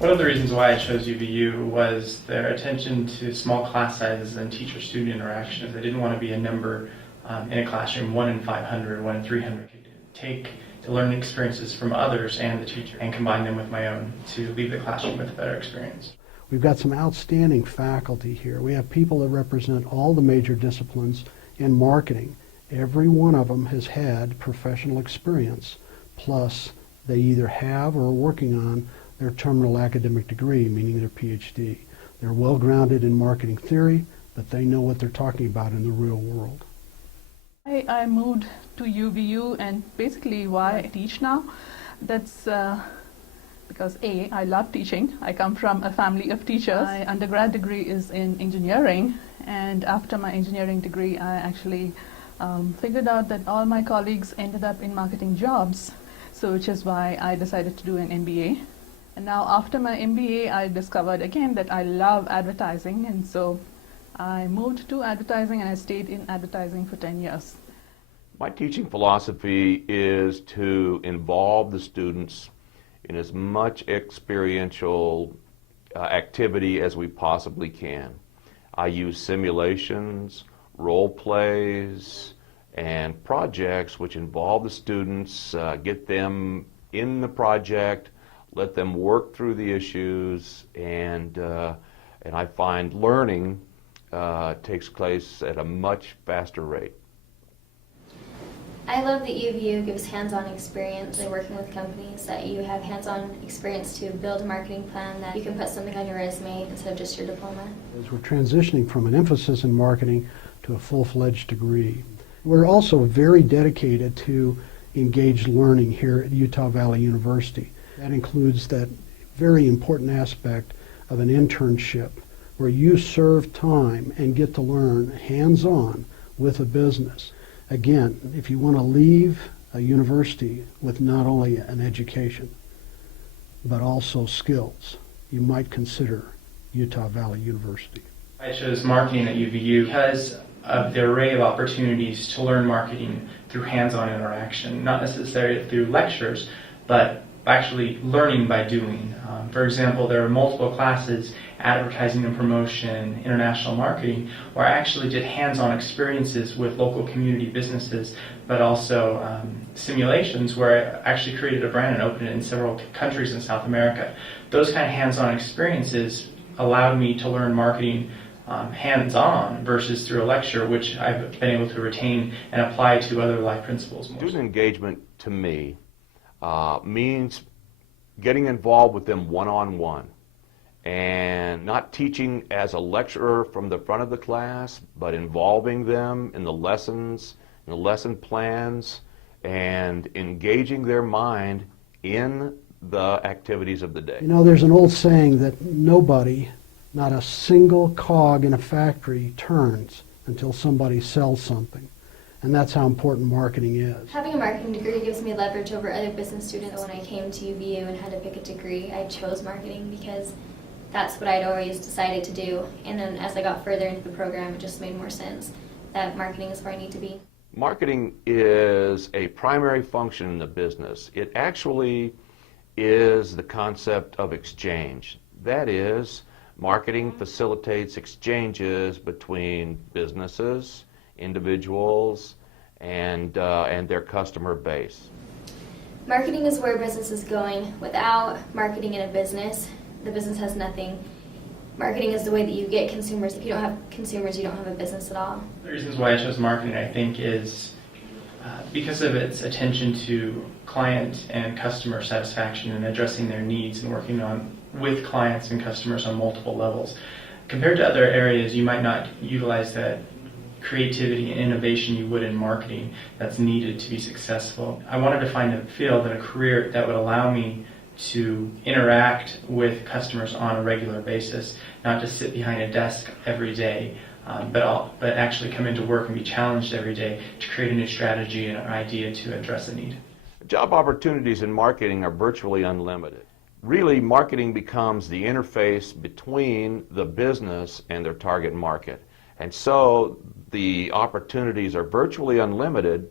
One of the reasons why I chose UVU was their attention to small class sizes and teacher-student interactions. I didn't want to be a number in a classroom, 1 in 500, 1 in 300. Take to learn experiences from others and the teacher and combine them with my own to leave the classroom with a better experience. We've got some outstanding faculty here. We have people that represent all the major disciplines in marketing. Every one of them has had professional experience, plus they either have or are working on their terminal academic degree, meaning their PhD. They're well grounded in marketing theory, but they know what they're talking about in the real world. I moved to UVU, and basically why I teach now, that's because I love teaching. I come from a family of teachers. My undergrad degree is in engineering, and after my engineering degree I actually figured out that all my colleagues ended up in marketing jobs, so which is why I decided to do an MBA. And now after my MBA I discovered again that I love advertising, and so I moved to advertising and I stayed in advertising for 10 years. My teaching philosophy is to involve the students in as much experiential activity as we possibly can. I use simulations, role plays, and projects which involve the students, get them in the project, let them work through the issues, and I find learning takes place at a much faster rate. I love that UVU gives hands-on experience by working with companies, that you have hands-on experience to build a marketing plan, that you can put something on your resume instead of just your diploma. As we're transitioning from an emphasis in marketing to a full-fledged degree, we're also very dedicated to engaged learning here at Utah Valley University. That includes that very important aspect of an internship where you serve time and get to learn hands-on with a business. Again, if you want to leave a university with not only an education, but also skills, you might consider Utah Valley University. I chose marketing at UVU because of the array of opportunities to learn marketing through hands-on interaction, not necessarily through lectures, but actually learning by doing. For example, there are multiple classes, advertising and promotion, international marketing, where I actually did hands-on experiences with local community businesses, but also simulations where I actually created a brand and opened it in several countries in South America. Those kind of hands-on experiences allowed me to learn marketing hands-on versus through a lecture, which I've been able to retain and apply to other life principles. Student engagement, to me, means getting involved with them one-on-one and not teaching as a lecturer from the front of the class, but involving them in the lessons, in the lesson plans, and engaging their mind in the activities of the day. You know, there's an old saying that nobody, not a single cog in a factory turns until somebody sells something. And that's how important marketing is. Having a marketing degree gives me leverage over other business students. When I came to UVU and had to pick a degree, I chose marketing because that's what I'd always decided to do. And then as I got further into the program, it just made more sense that marketing is where I need to be. Marketing is a primary function in the business. It actually is the concept of exchange. That is, marketing facilitates exchanges between businesses, individuals, and their customer base. Marketing is where business is going. Without marketing in a business, the business has nothing. Marketing is the way that you get consumers. If you don't have consumers, you don't have a business at all. The reasons why I chose marketing, I think, is because of its attention to client and customer satisfaction and addressing their needs and working with clients and customers on multiple levels. Compared to other areas, you might not utilize that creativity and innovation you would in marketing that's needed to be successful. I wanted to find a field and a career that would allow me to interact with customers on a regular basis, not just sit behind a desk every day, but actually come into work and be challenged every day to create a new strategy and an idea to address a need. Job opportunities in marketing are virtually unlimited. Really, marketing becomes the interface between the business and their target market. And so the opportunities are virtually unlimited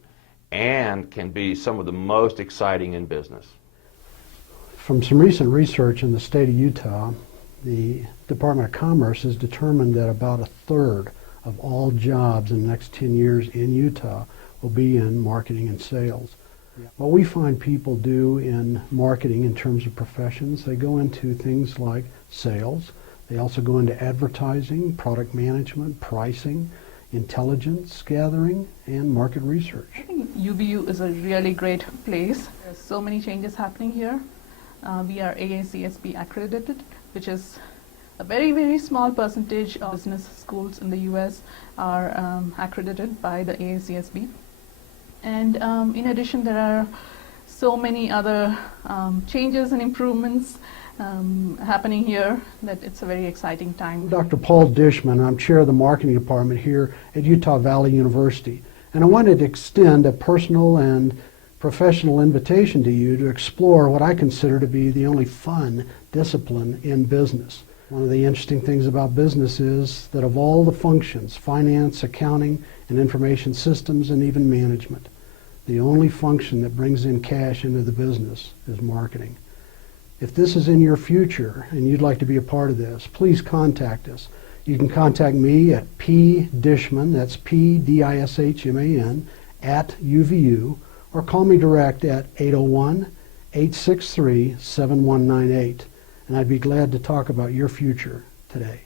and can be some of the most exciting in business. From some recent research in the state of Utah, the Department of Commerce has determined that about a third of all jobs in the next 10 years in Utah will be in marketing and sales. What we find people do in marketing in terms of professions, they go into things like sales. They also go into advertising, product management, pricing, intelligence gathering, and market research. I think UVU is a really great place. There's so many changes happening here. We are AACSB accredited, which is a very, very small percentage of business schools in the US are accredited by the AACSB. And in addition, there are so many other changes and improvements happening here that it's a very exciting time. I'm Dr. Paul Dishman. I'm chair of the marketing department here at Utah Valley University. And I wanted to extend a personal and professional invitation to you to explore what I consider to be the only fun discipline in business. One of the interesting things about business is that of all the functions, finance, accounting, and information systems, and even management, the only function that brings in cash into the business is marketing. If this is in your future and you'd like to be a part of this, please contact us. You can contact me at pdishman, that's P-D-I-S-H-M-A-N, at UVU, or call me direct at 801-863-7198. And I'd be glad to talk about your future today.